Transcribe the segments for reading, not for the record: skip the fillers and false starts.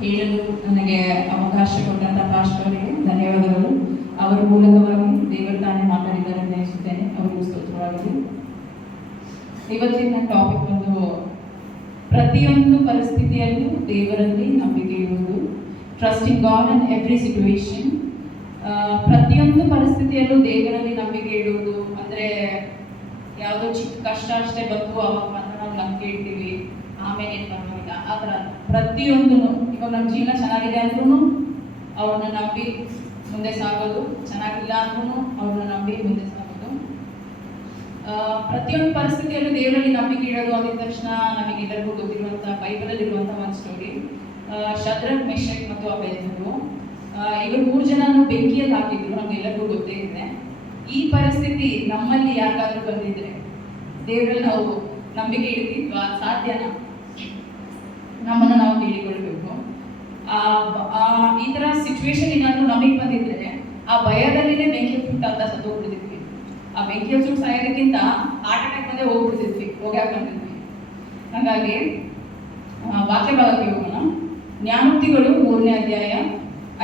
ಹೇಳಲು ನನಗೆ ಅವಕಾಶ ಕೊಟ್ಟಂತ ಪಾಸ್ಟರ್ಗೆ ಧನ್ಯವಾದಗಳು. ಅವರ ಮೂಲಕವಾಗಿ ದೇವರು ತಾನೇ ಮಾತಾಡಿದ್ದಾರೆ ಅಂತ ಅನಿಸುತ್ತೇನೆ. ಅವರಿಗೂ ಸ್ತೋತ್ರವಾಗಲಿ. ಇವತ್ತಿನ ಟಾಪಿಕ್ ಒಂದು ಪ್ರತಿಯೊಂದು ಪರಿಸ್ಥಿತಿಯಲ್ಲೂ ದೇವರಲ್ಲಿ ನಂಬಿಕೆ ಇರುವುದು. Trusting god in every situation. ಪ್ರತಿಯೊಂದು ಪರಿಸ್ಥಿತಿಯಲ್ಲೂ ದೇವರಲ್ಲಿ ನಂಬಿಕೆ ಇಡುವುದು ಅಂದರೆ ಯಾವುದೋ ಚಿಕ್ಕ ಕಷ್ಟ ಅಷ್ಟೇ ಬಂತು ಅವಾಗ ಮಾತ್ರ ನಾವು ನಂಬಿಕೆ ಇಡ್ತೀವಿ, ಆಮೇಲೆ ಏನು ಪರವಾಗಿಲ್ಲ. ಆ ಥರ ಪ್ರತಿಯೊಂದು ಇವಾಗ ನಮ್ಮ ಜೀವನ ಚೆನ್ನಾಗಿದೆ ಅಂದ್ರೂ ಅವ್ರನ್ನ ನಂಬಿ ಮುಂದೆ ಸಾಗೋದು, ಚೆನ್ನಾಗಿಲ್ಲ ಅಂದ್ರೂ ಅವ್ರನ್ನ ನಂಬಿ ಮುಂದೆ ಸಾಗೋದು. ಪ್ರತಿಯೊಂದು ಪರಿಸ್ಥಿತಿಯಲ್ಲೂ ದೇವರಲ್ಲಿ ನಂಬಿಕೆ ಇಡೋದು ಅಂದಿದ ತಕ್ಷಣ ನಮಗೆಲ್ಲರಿಗೂ ಗೊತ್ತಿರುವಂಥ ಬೈಬಲಲ್ಲಿ ಇರುವಂಥ ಒಂದು ಸ್ಟೋರಿ. ಶದ್ರಕ್, ಮೆಷಕ್ ಮತ್ತು ಅಬೇದ್ನೆಗೋ ಇವರು 3 ಜನನು ಬೆಂಕಿಯಲ್ಲಿ ಹಾಕಿದ್ರು, ನಮ್ಗೆಲ್ಲರಿಗೂ ಗೊತ್ತೇ ಇದೆ. ಈ ಪರಿಸ್ಥಿತಿ ನಮ್ಮಲ್ಲಿ ಯಾರಿಗಾದ್ರೂ ಬಂದಿದ್ರೆ ದೇವರಲ್ಲಿ ನಾವು ನಂಬಿಕೆ ಇಡ್ತಿದ್ವಾ? ಸಾಧ್ಯನಾ? ನಮ್ಮನ್ನು ನಾವು ಕೇಳಿಕೊಳ್ಬೇಕು. ಈ ತರ ಸಿಚುವೇಶನ್ ಏನಾದ್ರು ನಮಗೆ ಬಂದಿದ್ರೆ ಆ ಭಯದಲ್ಲಿನೇ ಬೆಂಕಿ ಸುಟ್ಟು ಅಂತ ಸತ್ತೋಗ್ಬಿಡ್ತಿದ್ವಿ. ಆ ಬೆಂಕಿ ಸುಟ್ಟು ಸಾಯೋದಕ್ಕಿಂತ ಹಾರ್ಟ್ ಅಟ್ಯಾಕ್ ಬಂದೇ ಹೋಗ್ಬಿಡ್ತಿದ್ವಿ, ಹೋಗ್ಯಾಕ್ ಬಂದಿದ್ವಿ. ಹಾಗಾಗಿ ವಾಕ್ಯ ಭಾಗಕ್ಕೆ ಹೋಗೋಣ. ನ್ಯಾಯೋಕ್ತಿಗಳು 3ನೇ ಅಧ್ಯಾಯ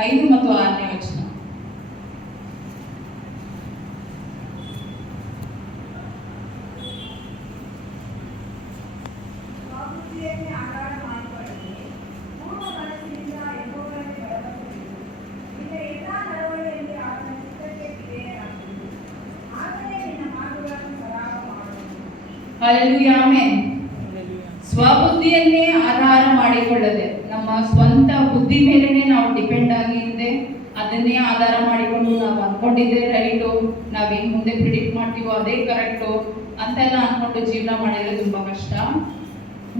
5 ಮತ್ತು 6ನೇ ವಚನ. Hallelujah, amen. ಸ್ವಬುದ್ಧಿಯನ್ನೇ ಆಧಾರ ಮಾಡಿಕೊಳ್ಳದೆ, ನಮ್ಮ ಸ್ವಂತ ಬುದ್ಧಿ ಮೇಲೆನೆ ನಾವು ಡಿಪೆಂಡ್ ಆಗಿದ್ದೆ, ಅದನ್ನೇ ಆಧಾರ ಮಾಡಿಕೊಂಡು ನಾವು ಅನ್ಕೊಂಡಿದ್ದೆ ರೈಟು, ನಾವೇನು ಮುಂದೆ ಪ್ರಿಡಿಕ್ಟ್ ಮಾಡ್ತೀವೋ ಅದೇ ಕರೆಕ್ಟು ಅಂತೆಲ್ಲ ಅನ್ಕೊಂಡು ಜೀವನ ಮಾಡಿದ್ರೆ ತುಂಬಾ ಕಷ್ಟ.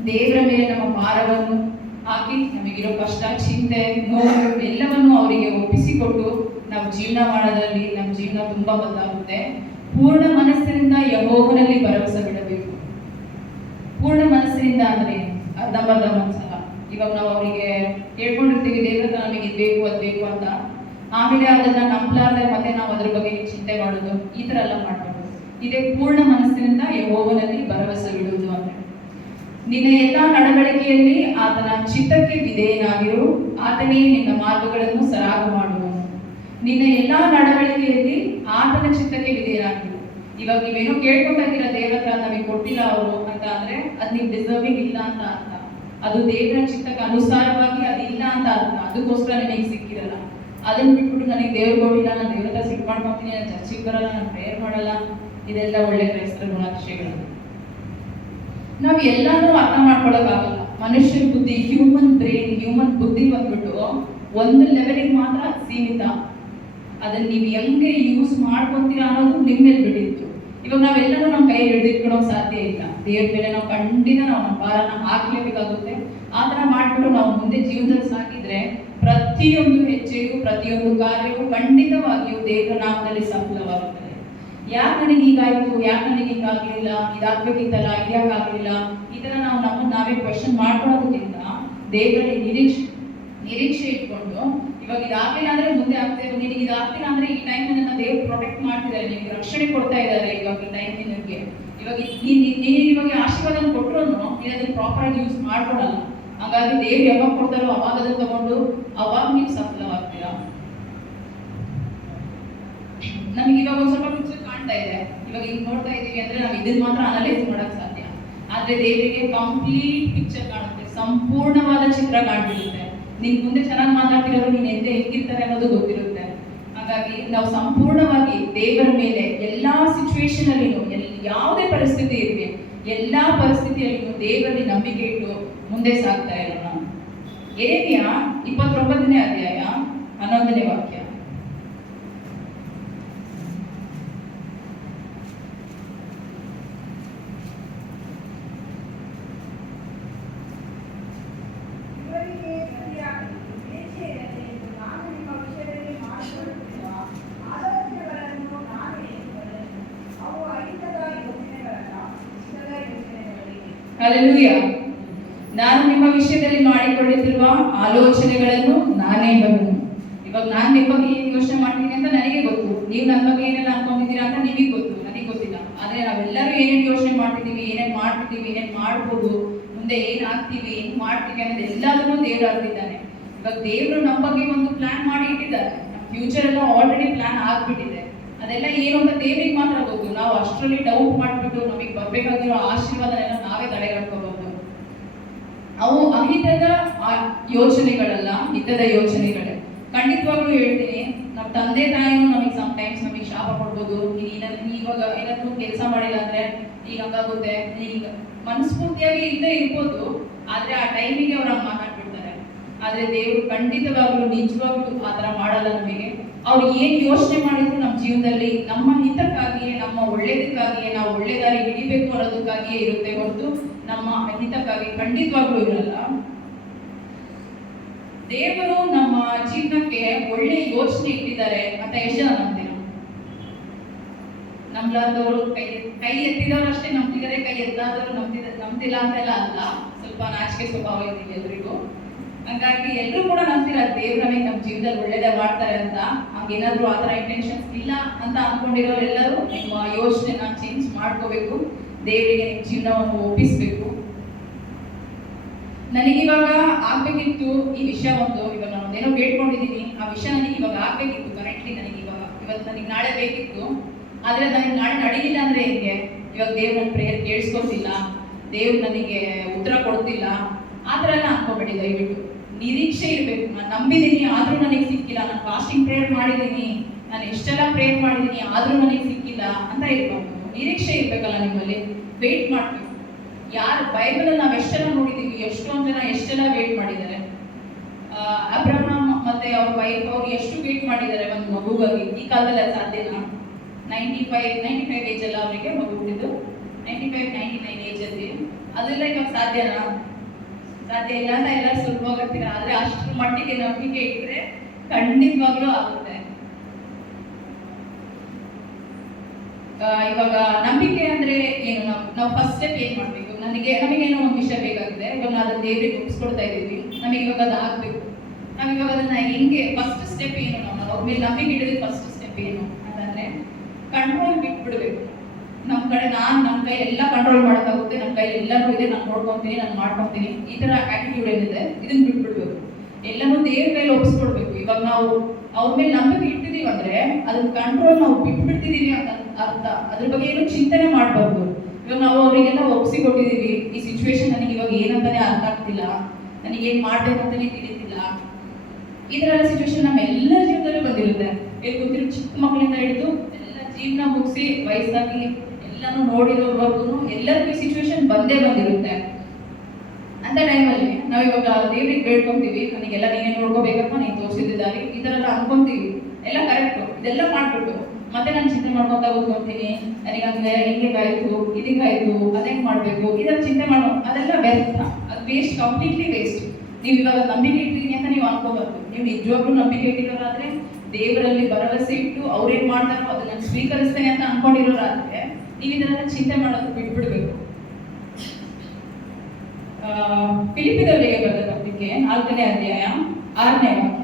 ದೇವರ ಮೇಲೆ ನಮ್ಮ ಭಾರವನ್ನು ಹಾಕಿ ನಮಗಿರೋ ಕಷ್ಟ, ಚಿಂತೆ, ನೋವು ಎಲ್ಲವನ್ನು ಅವರಿಗೆ ಒಪ್ಪಿಸಿಕೊಟ್ಟು ನಾವು ಜೀವನ ಮಾಡೋದ್ರಲ್ಲಿ ನಮ್ಮ ಜೀವನ ತುಂಬಾ ಬದಲಾಗುತ್ತೆ. ಪೂರ್ಣ ಮನಸ್ಸಿನಿಂದ ಯೆಹೋವನಲ್ಲಿ ಭರವಸೆ ಬಿಡಬೇಕು. ಪೂರ್ಣ ಮನಸ್ಸಿನಿಂದ ಅಂದ್ರೆ ಅರ್ಧಂಬರ್ಧ ಮನಸ್ಸಲ್ಲ. ಇವಾಗ ನಾವು ಅವರಿಗೆ ಹೇಳ್ಕೊಂಡಿರ್ತೀವಿ ದೇವರ ನಮಗೆ ಇದು ಬೇಕು ಅದು ಬೇಕು ಅಂತ, ಆಮೇಲೆ ಅದನ್ನ ನಂಬಲಾರ್ದೆ ಮತ್ತೆ ನಾವು ಅದ್ರ ಬಗ್ಗೆ ಚಿಂತೆ ಮಾಡೋದು, ಈ ತರ ಎಲ್ಲ ಮಾಡ್ಬಾರ್ದು. ಇದೇ ಪೂರ್ಣ ಮನಸ್ಸಿನಿಂದ ಯೆಹೋವನಲ್ಲಿ ಭರವಸೆ ಬಿಡುವುದು ಅಂದ್ರೆ. ನಿನ್ನ ಎಲ್ಲಾ ನಡವಳಿಕೆಯಲ್ಲಿ ಆತನ ಚಿತ್ತಕ್ಕೆ ವಿಧೇಯನಾಗಿರು, ಆತನೇ ನಿನ್ನ ಮಾರ್ಗಗಳನ್ನು ಸರಾಗು ಮಾಡುವನು. ನಿನ್ನ ಎಲ್ಲಾ ನಡವಳಿಕೆಯಲ್ಲಿ ಆತನ ಚಿತ್ತಕ್ಕೆ ವಿಧೇಯನಾಗಿರು. ಇವಾಗ ನೀವೇನೋ ಕೇಳ್ಕೊತಾ ಇದ್ದೀರಾ ದೇವರ ಹತ್ರ, ನಮಗೆ ಕೊಟ್ಟಿಲ್ಲ ಅವರು ಅಂತ ಅಂದ್ರೆ ಅದು ನೀವು ಡಿಸರ್ವಿಂಗ್ ಇಲ್ಲ ಅಂತ ಅರ್ಥ. ಅದು ದೇವರ ಚಿತ್ತಕ್ಕೆ ಅನುಸಾರವಾಗಿ ಅದಿಲ್ಲ ಅಂತ ಅರ್ಥ. ಅದಕ್ಕೋಸ್ಕರ ನಿಮಗೆ ಸಿಕ್ಕಿರಲ್ಲ. ಅದನ್ನ ಬಿಟ್ಬಿಟ್ಟು ನನಗೆ ದೇವ್ರು ಕೊಟ್ಟಿಲ್ಲ, ನಾನು ದೇವ್ರ ಹತ್ರ ಸಿಟ್ ಮಾಡ್ಕೊತೀನಿ, ನಾನು ಚರ್ಚಿಗೆ ಬರಲ್ಲ, ನಾನು ಪ್ರೇಯರ್ ಮಾಡಲ್ಲ, ಇದೆಲ್ಲ ಒಳ್ಳೆ ಕ್ರೈಸ್ತರ ಗುಣಾತಿಶಯಗಳು. ನಾವು ಎಲ್ಲಾನು ಅರ್ಥ ಮಾಡ್ಕೊಳ್ಳೋಕ್ಕಾಗಲ್ಲ. ಮನುಷ್ಯನ ಬುದ್ಧಿ, ಹ್ಯೂಮನ್ ಬ್ರೈನ್, ಹ್ಯೂಮನ್ ಬುದ್ಧಿ ಬಂದ್ಬಿಟ್ಟು ಒಂದು ಲೆವೆಲಿಗೆ ಮಾತ್ರ ಸೀಮಿತ. ಅದನ್ನ ನೀವು ಹೆಂಗೆ ಯೂಸ್ ಮಾಡ್ಕೊತೀರಾ ಅನ್ನೋದು ನಿಮ್ಮ ಮೇಲೆ ಬಿಟ್ಟಿತ್ತು. ಇವಾಗ ನಾವೆಲ್ಲರೂ ನಮ್ಮ ಕೈ ಹಿಡಿದಿಟ್ಕೊಳೋಕೆ ಸಾಧ್ಯ ಇಲ್ಲ. ದೇವ್ರ ಮೇಲೆ ನಾವು ಖಂಡಿತ ನಾವು ನಮ್ಮ ಭಾರನ ಹಾಕ್ಲೇಬೇಕಾಗುತ್ತೆ. ಆ ಥರ ಮಾಡ್ಬಿಟ್ಟು ನಾವು ಮುಂದೆ ಜೀವನದಲ್ಲಿ ಸಾಗಿದ್ರೆ ಪ್ರತಿಯೊಂದು ಹೆಜ್ಜೆಯು, ಪ್ರತಿಯೊಂದು ಕಾರ್ಯವು ಖಂಡಿತವಾಗಿಯೂ ದೇವರ ನಾಮದಲ್ಲಿ ಸಫಲವಾಗುತ್ತದೆ. ಯಾಕೆ ನನಗೆ ಹೀಗಾಯ್ತು, ಯಾಕೆ ನನಗೆ ಹೀಗಾಗಲಿಲ್ಲ, ಇದಾಗಬೇಕಿತ್ತಲ್ಲ, ಇದ್ಯಾಕಾಗಲಿಲ್ಲ, ಈ ಥರ ನಾವು ನಮ್ಮನ್ನು ನಾವೇ ಕ್ವೆಶನ್ ಮಾಡ್ಕೊಳ್ಳೋದಕ್ಕಿಂತ ದೇವರಲ್ಲಿ ನಿರೀಕ್ಷೆ ಇಟ್ಕೊಂಡು ಇವಾಗ ಇದಾಗಲಿಲ್ಲ ಅಂದ್ರೆ ಮುಂದೆ ಆಗ್ತೇವೆ, ನಿನಗೆ ಇದಾಗ್ತಿಲ್ಲ ಅಂದ್ರೆ ಈ ಟೈಮ್ ನನ್ನ ದೇವ್ರು ಪ್ರೊಟೆಕ್ಟ್ ಮಾಡ್ತಿದ್ದಾರೆ, ನಿನಗೆ ರಕ್ಷಣೆ ಕೊಡ್ತಾ ಇದ್ದಾರೆ. ಇವಾಗ ಈ ಟೈಮ್ ನಿನಗೆ ಇವಾಗ ನೀನು ಇವಾಗ ಆಶೀರ್ವಾದ ಕೊಟ್ಟರು ನೀನು ಅದನ್ನ ಪ್ರಾಪರ್ ಆಗಿ ಯೂಸ್ ಮಾಡ್ಕೊಳಲ್ಲ. ಹಾಗಾಗಿ ದೇವ್ರು ಯಾವಾಗ ಕೊಡ್ತಾರೋ ಅವಾಗ ಅದನ್ನ ತಗೊಂಡು ಅವಾಗ ನೀವು ಸಫಲವಾಗ್ತೀರಾ. ನಮ್ಗೆ ಇವಾಗ ಒಂದ್ ಸ್ವಲ್ಪ ಪಿಕ್ಚರ್ ಕಾಣ್ತಾ ಇದೆ, ಇವಾಗ ಹಿಂಗ್ ನೋಡ್ತಾ ಇದೀವಿ ಅಂದ್ರೆ ನಾವು ಇದನ್ನ ಮಾತ್ರ ಅನಲೈಸ್ ಮಾಡಕ್ ಸಾಧ್ಯ. ಆದ್ರೆ ದೇವರಿಗೆ ಕಂಪ್ಲೀಟ್ ಪಿಕ್ಚರ್ ಕಾಣುತ್ತೆ, ಸಂಪೂರ್ಣವಾದ ಚಿತ್ರ ಕಾಣ್ಬಿಡುತ್ತೆ. ನಿನ್ ಮುಂದೆ ಚೆನ್ನಾಗಿ ಮಾತಾಡ್ತಿರೋರು ನೀನ್ ಎಂದೇ ಹೆಂಗಿರ್ತಾರೆ ಅನ್ನೋದು ಗೊತ್ತಿರುತ್ತೆ. ಹಾಗಾಗಿ ನಾವು ಸಂಪೂರ್ಣವಾಗಿ ದೇವರ ಮೇಲೆ ಎಲ್ಲಾ ಸಿಚುವೇಶನ್ ಅಲ್ಲಿನೂ, ಯಾವುದೇ ಪರಿಸ್ಥಿತಿ ಇರಲಿ, ಎಲ್ಲಾ ಪರಿಸ್ಥಿತಿಯಲ್ಲಿನೂ ದೇವರಲ್ಲಿ ನಂಬಿಕೆ ಇಟ್ಟು ಮುಂದೆ ಸಾಗ್ತಾ ಇರೋಣ. ಯೆರೆಮೀಯ 29ನೇ ಅಧ್ಯಾಯ 11ನೇ ವಾಕ್ಯ. ಹಲ್ಲೆಲೂಯಾ. ನಾನು ನಿಮ್ಮ ವಿಷಯದಲ್ಲಿ ಮಾಡಿಕೊಳ್ಳುತ್ತಿರುವ ಆಲೋಚನೆಗಳನ್ನು ನಾನೇ ಬರುವುದು. ಇವಾಗ ನಾನು ನಿಮ್ಮ ಬಗ್ಗೆ ಏನು ಯೋಚನೆ ಮಾಡ್ತೀನಿ ಅಂತ ನನಗೆ ಗೊತ್ತು, ನೀವು ನನ್ನ ಬಗ್ಗೆ ಏನೆಲ್ಲ ಅನ್ಕೊಂಡಿದ್ದೀರಾ ಅಂತ ನಿಮಗೆ ಗೊತ್ತು, ನನಗೆ ಗೊತ್ತಿಲ್ಲ. ಆದ್ರೆ ನಾವೆಲ್ಲರೂ ಏನೇನು ಯೋಚನೆ ಮಾಡ್ತಿದ್ದೀವಿ, ಏನೇನು ಮಾಡ್ತಿದ್ದೀವಿ, ಏನೇನು ಮಾಡ್ಬೋದು, ಮುಂದೆ ಏನಾಗ್ತೀವಿ, ಏನು ಮಾಡ್ತೀವಿ ಅನ್ನೋದು ಎಲ್ಲದನ್ನೂ ದೇವರು ಅರಿತಿದ್ದಾನೆ. ಇವಾಗ ದೇವರು ನಮ್ಮ ಬಗ್ಗೆ ಒಂದು ಪ್ಲಾನ್ ಮಾಡಿ ಇಟ್ಟಿದ್ದಾರೆ. ನಮ್ಮ ಫ್ಯೂಚರ್ ಎಲ್ಲ ಆಲ್ರೆಡಿ ಪ್ಲಾನ್ ಆಗ್ಬಿಟ್ಟಿದೆ. ಅದೆಲ್ಲ ಏನು ಅಂತ ದೇವರಿಗೆ ಮಾತ್ರ ಗೊತ್ತು. ನಾವು ಅಷ್ಟರಲ್ಲಿ ಡೌಟ್ ಮಾಡಿಬಿಟ್ಟು ನಮಗೆ ಬರ್ಬೇಕಾಗಿರೋ ಆಶೀರ್ವಾದನೆಲ್ಲ ನಾವೇ ತಡೆಗಟ್ಕೋಬಹುದು. ಅವು ಅಹಿತದ ಯೋಚನೆಗಳಲ್ಲ, ಹಿತದ ಯೋಚನೆಗಳೇ. ಖಂಡಿತವಾಗ್ಲೂ ಹೇಳ್ತೀನಿ, ನಮ್ಮ ತಂದೆ ತಾಯಿನೂ ನಮಗೆ ಟೈಮ್ಸ್ ನಮಗೆ ಶಾಪ ಕೊಡ್ಬೋದು. ಇವಾಗ ಏನಾದ್ರು ಕೆಲಸ ಮಾಡಿಲ್ಲ ಅಂದ್ರೆ ಈಗ ಹಂಗಾಗುತ್ತೆ, ಈಗ ಮನಸ್ಫೂರ್ತಿಯಾಗಿ ಇಲ್ಲದೆ ಇರ್ಬೋದು, ಆದ್ರೆ ಆ ಟೈಮಿಗೆ ಅವ್ರ ಮಾತಾಡ್ಬಿಡ್ತಾರೆ. ಆದ್ರೆ ದೇವರು ಖಂಡಿತವಾಗ್ಲೂ ನಿಜವಾಗ್ಲೂ ಆ ಥರ ಮಾಡಲ್ಲ ನಮಗೆ. ಅವ್ರು ಏನ್ ಯೋಚನೆ ಮಾಡಿದ್ರು ನಮ್ಮ ಜೀವನದಲ್ಲಿ ನಮ್ಮ ಹಿತಕ್ಕಾಗಿಯೇ, ನಮ್ಮ ಒಳ್ಳೇದಕ್ಕಾಗಿಯೇ, ನಾವು ಒಳ್ಳೆ ದಾರಿ ಹಿಡಿಬೇಕು ಅನ್ನೋದಕ್ಕಾಗಿಯೇ ಇರುತ್ತೆ ಹೊರತು ನಮ್ಮ ಹಿತಕ್ಕಾಗಿ ಖಂಡಿತವಾಗ್ಲೂ ಇರಲ್ಲ. ದೇವರು ನಮ್ಮ ಜೀವನಕ್ಕೆ ಒಳ್ಳೆ ಯೋಚನೆ ಇಟ್ಟಿದ್ದಾರೆ ಅಂತ ಎಷ್ಟು ಜನ ನಂಬ್ತೀರ? ನಂಬ್ಲಾರ್ದವರು ಕೈ ಎತ್ತಿದವರು ಅಷ್ಟೇ ನಂಬ್ತಿದ್ದಾರೆ, ಕೈ ಎತ್ತಾದವರು ನಂಬ್ತಿಲ್ಲ ಅಂತೆಲ್ಲ ಅಲ್ಲ. ಸ್ವಲ್ಪ ನಾಚಿಕೆ ಸ್ವಭಾವ ಇದೆ ಎಲ್ರಿಗೂ. ಹಂಗಾಗಿ ಎಲ್ಲರೂ ಕೂಡ ನಂಬ್ತೀರ ದೇವ್ರು ನಮಗೆ ನಮ್ಮ ಜೀವನದಲ್ಲಿ ಒಳ್ಳೇದೇ ಮಾಡ್ತಾರೆ ಅಂತ. ಹಂಗೇನಾದ್ರು ಆ ಥರ ಇಂಟೆನ್ಷನ್ಸ್ ಇಲ್ಲ ಅಂತ ಅನ್ಕೊಂಡಿರೋರೆಲ್ಲರೂ ನಿಮ್ಮ ಯೋಚನೆನ ಚೇಂಜ್ ಮಾಡ್ಕೋಬೇಕು. ದೇವರಿಗೆ ನಿಮ್ಮ ಜೀವನವನ್ನು ಒಪ್ಪಿಸ್ಬೇಕು. ನನಗಿವಾಗ ಆಗ್ಬೇಕಿತ್ತು ಈ ವಿಷಯ ಒಂದು. ಇವಾಗ ನಾನು ಏನೋ ಬೇಡ್ಕೊಂಡಿದ್ದೀನಿ, ಆ ವಿಷಯ ನನಗೆ ಇವಾಗ ಆಗ್ಬೇಕಿತ್ತು. ಕರೆಕ್ಟ್ಲಿ ನನಗೆ ಇವತ್ತು ನನಗೆ ನಾಳೆ ಬೇಕಿತ್ತು, ಆದ್ರೆ ನನಗೆ ನಾಳೆ ನಡೀಲಿಲ್ಲ ಅಂದ್ರೆ ಹೇಗೆ? ಇವಾಗ ದೇವ್ರು ನನ್ನ ಪ್ರೇಯರ್ ಕೇಳಿಸ್ಕೊತಿಲ್ಲ, ದೇವ್ರು ನನಗೆ ಉತ್ತರ ಕೊಡ್ತಿಲ್ಲ, ಆ ಥರ ಎಲ್ಲ ಅನ್ಕೋಬೇಡಿ. ದಯವಿಟ್ಟು ನಿರೀಕ್ಷೆ ಇರಬೇಕು. ನಾನು ನಂಬಿದ್ದೀನಿ ಆದ್ರೂ ನನಗೆ ಸಿಕ್ಕಿಲ್ಲ, ನಾನು ಫಾಸ್ಟಿಂಗ್ ಪ್ರೇಯರ್ ಮಾಡಿದ್ದೀನಿ, ನಾನು ಎಷ್ಟೆಲ್ಲ ಪ್ರೇಯರ್ ಮಾಡಿದ್ದೀನಿ ಆದ್ರೂ ನನಗೆ ಸಿಕ್ಕಿಲ್ಲ ಅಂತ ಇರ್ಬೇಕು. ನಿರೀಕ್ಷೆ ಇರ್ಬೇಕಲ್ಲ ನಿಮ್ಮಲ್ಲಿ. ವೇಟ್ ಮಾಡ್ಬೇಕು. ಯಾರು ಬೈಬಲ್ ನಾವು ಎಷ್ಟೆಲ್ಲ ನೋಡಿದೀವಿ, ಎಷ್ಟೊಂದು ಜನ ಎಷ್ಟೆಲ್ಲ ವೇಟ್ ಮಾಡಿದ್ದಾರೆ. ಅಬ್ರಹಾಂ ಮತ್ತೆ ಅವ್ರ ವೈಫ್ ಅವ್ರು ಎಷ್ಟು ವೇಟ್ ಮಾಡಿದ್ದಾರೆ ಒಂದು ಮಗುಗಾಗಿ. ಈ ಕಾಲದಲ್ಲಿ ಅದು ಸಾಧ್ಯನಾ? 95 ಏಜ್ ಅಲ್ಲ ಅವರಿಗೆ ಮಗು ಹುಟ್ಟಿದ್ದು, 99 ಏಜ್ ಅಲ್ಲಿ. ಅದೆಲ್ಲ ಇವಾಗ ಸಾಧ್ಯನಾ? ಸಾಧ್ಯ ಇಲ್ಲ ಅಂತ ಎಲ್ಲರೂ ಸುಲಭವಾಗ್ತೀರ. ಆದ್ರೆ ಅಷ್ಟರ ಮಟ್ಟಿಗೆ ನಂಬಿಕೆ ಇಟ್ಟರೆ ಖಂಡಿತವಾಗ್ಲೂ ಆಗುತ್ತೆ. ಇವಾಗ ನಂಬಿಕೆ ಅಂದ್ರೆ ಏನು? ನಾವು ಫಸ್ಟ್ ಸ್ಟೆಪ್ ಏನ್ ಮಾಡ್ಬೇಕು? ನಮಗೇನೋ ಒಂದು ವಿಷಯ ಬೇಕಾಗಿದೆ, ಇವಾಗ ನಾವು ಅದನ್ನ ದೇವರಿಗೆ ಒಪ್ಪಿಸ್ಕೊಡ್ತಾ ಇದ್ದೀವಿ, ನಮಗೆ ಇವಾಗ ಅದು ಆಗ್ಬೇಕು. ನಾವ್ ಇವಾಗ ಅದನ್ನ ಹೆಂಗೆ ಫಸ್ಟ್ ಸ್ಟೆಪ್ ಏನು? ನಾವು ಅವ್ರ ಮೇಲೆ ನಂಬಿಕೆ ಇಡೋದು ಫಸ್ಟ್ ಸ್ಟೆಪ್ ಏನು ಅಂತಂದ್ರೆ ಕಂಟ್ರೋಲ್ ಬಿಟ್ಬಿಡ್ಬೇಕು. ನಮ್ಮ ಕೈ ಎಲ್ಲ ಕಂಟ್ರೋಲ್ ಮಾಡೋಕ್ಕಾಗುತ್ತೆ, ನಮ್ಮ ಕೈ ಎಲ್ಲರೂ ಇದೆ, ನಾನು ನೋಡ್ಕೊಂತೀನಿ, ನಾನು ಮಾಡ್ಕೊತೀನಿ, ಈ ತರ ಆಟಿಟ್ಯೂಡ್ ಏನಿದೆ ಇದನ್ನ ಬಿಟ್ಬಿಡ್ಬೇಕು. ಎಲ್ಲನೂ ದೇವ್ರ ಕೈಲಿ ಒಪ್ಪಿಸ್ಕೊಡ್ಬೇಕು. ಇವಾಗ ನಾವು ಅವ್ರ ಮೇಲೆ ನಂಬಿಕೆ ಇಟ್ಟಿದೀವಿ ಅಂದ್ರೆ ಅದನ್ನ ಕಂಟ್ರೋಲ್ ನಾವು ಬಿಟ್ಬಿಡ್ತಿದೀವಿ ಅಂತ ಅರ್ಥ. ಅದ್ರ ಬಗ್ಗೆ ಏನು ಚಿಂತನೆ ಮಾಡಬಾರ್ದು. ಇವಾಗ ನಾವು ಅವರಿಗೆಲ್ಲ ಒಪ್ಸಿ ಕೊಟ್ಟಿದೀವಿ, ಈ ಸಿಚುವೇಶನ್ ನನಗೆ ಇವಾಗ ಏನಂತಾನೆ ಅರ್ಥ ಆಗ್ತಿಲ್ಲ, ನನಗೆ ಏನ್ ಮಾಡ್ಬೇಕಂತಾನೆ ತಿಳಿತಿಲ್ಲ, ಈ ತರ ಸಿಚುವೇಶನ್ ನಮ್ಮ ಎಲ್ಲ ಜೀವನದಲ್ಲೂ ಬಂದಿರುತ್ತೆ. ಗೊತ್ತಿರೋ ಚಿಕ್ಕ ಮಕ್ಕಳಿಂದ ಹಿಡಿದು ಎಲ್ಲ ಜೀವನ ಮುಗಿಸಿ ವಯಸ್ಸಾಗಿ ಎಲ್ಲಾನು ನೋಡಿರೋವರೆಗೂ ಎಲ್ಲರಿಗೂ ಈ ಸಿಚುವೇಶನ್ ಬಂದಿರುತ್ತೆ. ಅಂತ ಟೈಮಲ್ಲಿ ನಾವು ಇವಾಗ ದೇವ್ರಿಗೆ ಬೇಡ್ಕೊಂತೀವಿ, ನನಗೆಲ್ಲ ನೀನೇ ನೋಡ್ಕೋಬೇಕಪ್ಪ, ನೀನು ತೋರಿಸಿದ್ದಾರೆ, ಈ ತರ ಎಲ್ಲ ಅನ್ಕೊಂತೀವಿ. ಎಲ್ಲ ಕರೆಕ್ಟು. ಇದೆಲ್ಲ ಮಾಡ್ಬಿಟ್ಟು ಮತ್ತೆ ನಾನು ಚಿಂತೆ ಮಾಡ್ಕೊಂತ ಕೂತ್ಕೊಂತೀನಿ, ನನಗಂದ್ರೆ ಹಿಂಗಾಯ್ತು, ಇದಕ್ಕಾಯ್ತು, ಅದೇನ್ ಮಾಡ್ಬೇಕು, ಇದರ ಚಿಂತೆ ಮಾಡೋ ಅದೆಲ್ಲ ವ್ಯರ್ಥ. ಅದು ವೇಸ್ಟ್, ಕಂಪ್ಲೀಟ್ಲಿ ವೇಸ್ಟ್. ನೀವು ಇವಾಗ ನಂಬಿಕೆ ಇಟ್ಟಿದ್ದೀನಿ ಅಂತ ನೀವು ಅನ್ಕೋಬಾರ್ದು. ನೀವು ನಿಜವಾಗ್ಲೂ ನಂಬಿಕೆ ಇಟ್ಟಿರೋರಾದ್ರೆ, ದೇವರಲ್ಲಿ ಭರವಸೆ ಇಟ್ಟು ಅವ್ರೇನ್ ಮಾಡ್ತಾರೋ ಅದನ್ನ ನಾನು ಸ್ವೀಕರಿಸ್ತೇನೆ ಅಂತ ಅನ್ಕೊಂಡಿರೋರಾದ್ರೆ ನೀವು ಇದನ್ನೆಲ್ಲ ಚಿಂತೆ ಮಾಡೋದು ಬಿಟ್ಬಿಡ್ಬೇಕು. ಫಿಲಿಪ್ಪಿದವರಿಗೆ ಬರೆದ ಪತ್ರಿಕೆ 4ನೇ ಅಧ್ಯಾಯ 6ನೇ ವಾಕ್ಯ.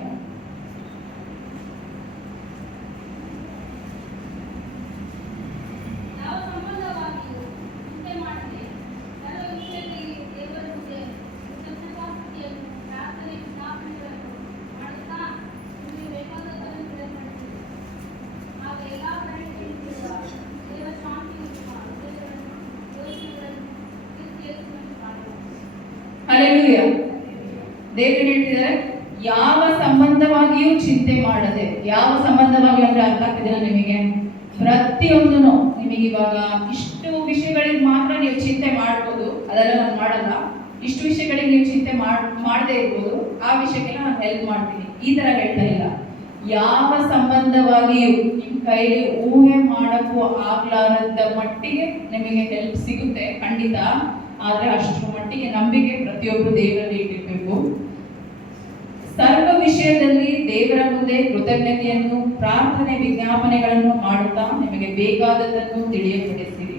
ಹಲ್ಲೆಲೂಯಾ. ದೇವರು ಹೇಳ್ತಿದ್ದಾರೆ, ಯಾವ ಸಂಬಂಧವಾಗಿಯೂ ಚಿಂತೆ ಮಾಡದೆ. ಯಾವ ಸಂಬಂಧವಾಗಿ ಅಂದ್ರೆ ಅರ್ಥ ಆಗ್ತಿದ್ದೀರಾ ನಿಮಗೆ? ಪ್ರತಿಯೊಂದೂ ನಿಮಗೆ ಇವಾಗ ಇಷ್ಟು ವಿಷಯಗಳಿಗೆ ಮಾತ್ರ ನೀವು ಚಿಂತೆ ಮಾಡ್ಬೋದು, ಅದೆಲ್ಲ ನಾನು ಮಾಡಲ್ಲ. ಇಷ್ಟು ವಿಷಯಗಳಿಗೆ ನೀವು ಚಿಂತೆ ಮಾಡದೇ ಇರ್ಬೋದು, ಆ ವಿಷಯಕ್ಕೆಲ್ಲ ನಾನು ಹೆಲ್ಪ್ ಮಾಡ್ತೀನಿ, ಈ ತರ ಹೇಳ್ತಾ ಇಲ್ಲ. ಯಾವ ಸಂಬಂಧವಾಗಿಯೂ ನಿಮ್ಮ ಕೈಲಿ ಊಹೆ ಮಾಡಕ್ಕೂ ಆಗ್ಲಾರದ ಮಟ್ಟಿಗೆ ನಿಮಗೆ ಹೆಲ್ಪ್ ಸಿಗುತ್ತೆ ಖಂಡಿತ. ಆದ್ರೆ ಅಷ್ಟರ ಮಟ್ಟಿಗೆ ನಂಬಿಕೆ ಪ್ರತಿಯೊಬ್ಬರು ದೇವರಲ್ಲಿ ಇಟ್ಟಿರ್ಬೇಕು. ಸರ್ವ ವಿಷಯದಲ್ಲಿ ದೇವರ ಮುಂದೆ ಕೃತಜ್ಞತೆಯನ್ನು, ಪ್ರಾರ್ಥನೆ, ವಿಜ್ಞಾಪನೆಗಳನ್ನು ಮಾಡುತ್ತಾ ನಿಮಗೆ ಬೇಕಾದದ್ದನ್ನು ತಿಳಿಯಪಡಿಸಿರಿ.